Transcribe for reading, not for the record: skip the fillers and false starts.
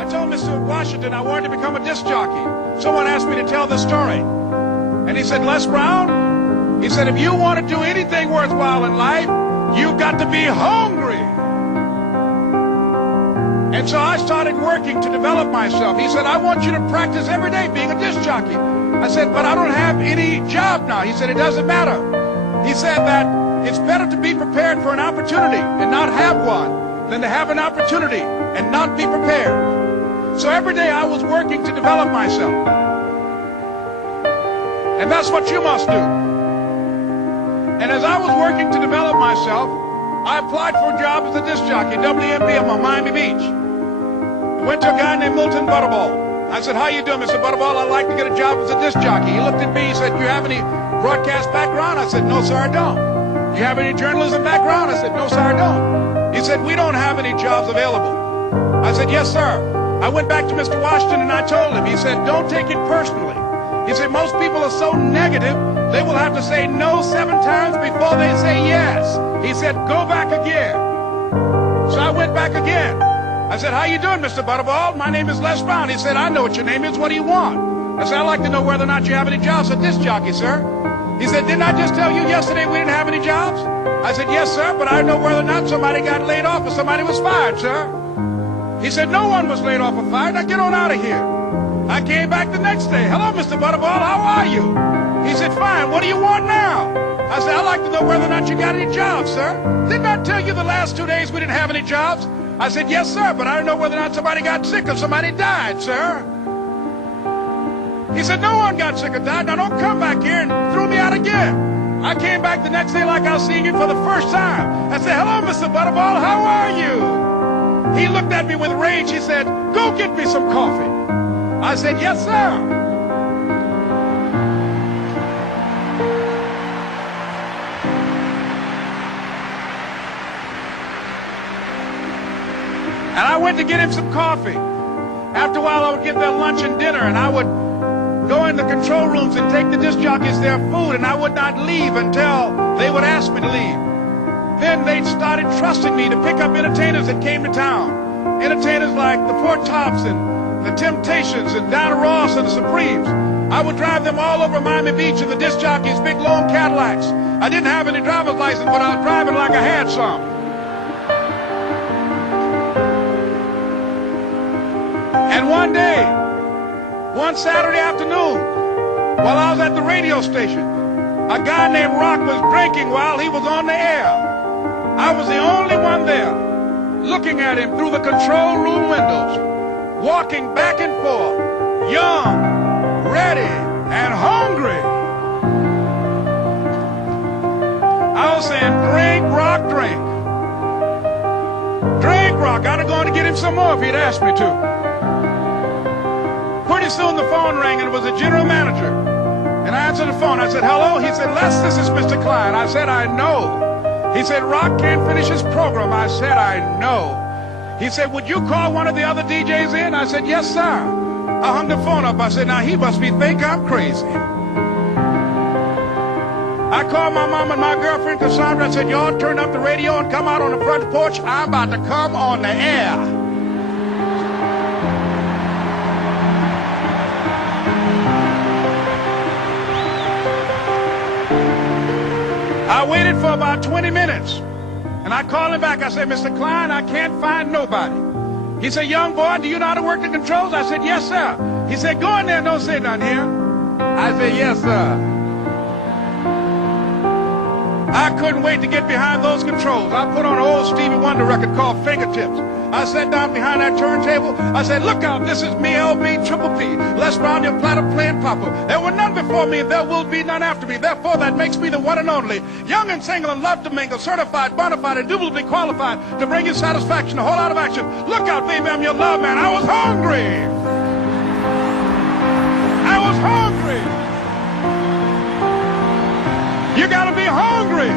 I told Mr. Washington I wanted to become a disc jockey. Someone asked me to tell this story. And he said, Les Brown, he said, if you want to do anything worthwhile in life, you've got to be hungry. And so I started working to develop myself. He said, I want you to practice every day being a disc jockey. I said, but I don't have any job now. He said, it doesn't matter. He said that it's better to be prepared for an opportunity and not have one than to have an opportunity and not be prepared. So every day I was working to develop myself. And that's what you must do. And as I was working to develop myself, I applied for a job as a disc jockey, WMB on Miami Beach. I went to a guy named Milton Butterball. I said, how you doing, Mr. Butterball? I'd like to get a job as a disc jockey. He looked at me, he said, do you have any broadcast background? I said, no, sir, I don't. Do you have any journalism background? I said, no, sir, I don't. He said, we don't have any jobs available. I said, yes, sir. I went back to Mr. Washington and I told him, he said, don't take it personally. He said, most people are so negative, they will have to say no 7 times before they say yes. He said, go back again. So I went back again. I said, how you doing, Mr. Butterball? My name is Les Brown. He said, I know what your name is. What do you want? I said, I'd like to know whether or not you have any jobs as a disc jockey, sir. He said, didn't I just tell you yesterday we didn't have any jobs? I said, yes, sir, but I know whether or not somebody got laid off or somebody was fired, sir. He said, no one was laid off or fired. Now get on out of here. I came back the next day. Hello, Mr. Butterball, how are you? He said, fine, what do you want now? I said, I'd like to know whether or not you got any jobs, sir. Didn't I tell you the last 2 days we didn't have any jobs? I said, yes, sir, but I don't know whether or not somebody got sick or somebody died, sir. He said, no one got sick or died. Now don't come back here and throw me out again. I came back the next day like I was seeing you for the first time. I said, hello, Mr. Butterball, how are you? He looked at me with rage. He said, go get me some coffee. I said, yes, sir. And I went to get him some coffee. After a while, I would get their lunch and dinner, and I would go in the control rooms and take the disc jockeys their food, and I would not leave until they would ask me to leave. Then they started trusting me to pick up entertainers that came to town. Entertainers like the Four Tops and the Temptations and Diana Ross and the Supremes. I would drive them all over Miami Beach in the disc jockeys, big long Cadillacs. I didn't have any driver's license, but I was driving like I had some. And one day, one Saturday afternoon, while I was at the radio station, a guy named Rock was drinking while he was on the air. I was the only one there, looking at him through the control room windows, walking back and forth, young, ready, and hungry. I was saying, drink, Rock, drink. Drink, Rock. I'd have gone to get him some more if he'd asked me to. Pretty soon the phone rang and it was the general manager. And I answered the phone. I said, hello? He said, Les, this is Mr. Klein. I said, I know. He said, Rock can't finish his program. I said, I know. He said, would you call one of the other DJs in? I said, yes, sir. I hung the phone up. I said, now he must think I'm crazy. I called my mom and my girlfriend, Cassandra. I said, y'all turn up the radio and come out on the front porch. I'm about to come on the air. I waited for about 20 minutes, and I called him back. I said, Mr. Klein, I can't find nobody. He said, young boy, do you know how to work the controls? I said, yes, sir. He said, go in there and don't say nothing here. I said, yes, sir. I couldn't wait to get behind those controls. I put on an old Stevie Wonder record called Fingertips. I sat down behind that turntable. I said, look out, this is me, LB, Triple P, Les Brown, your platter playing papa. There were none before me, and there will be none after me. Therefore, that makes me the one and only. Young and single and love to mingle, certified, bona fide, indubitably qualified to bring you satisfaction, a whole lot of action. Look out, baby, I'm your love man. I was hungry. I was hungry. You gotta be hungry.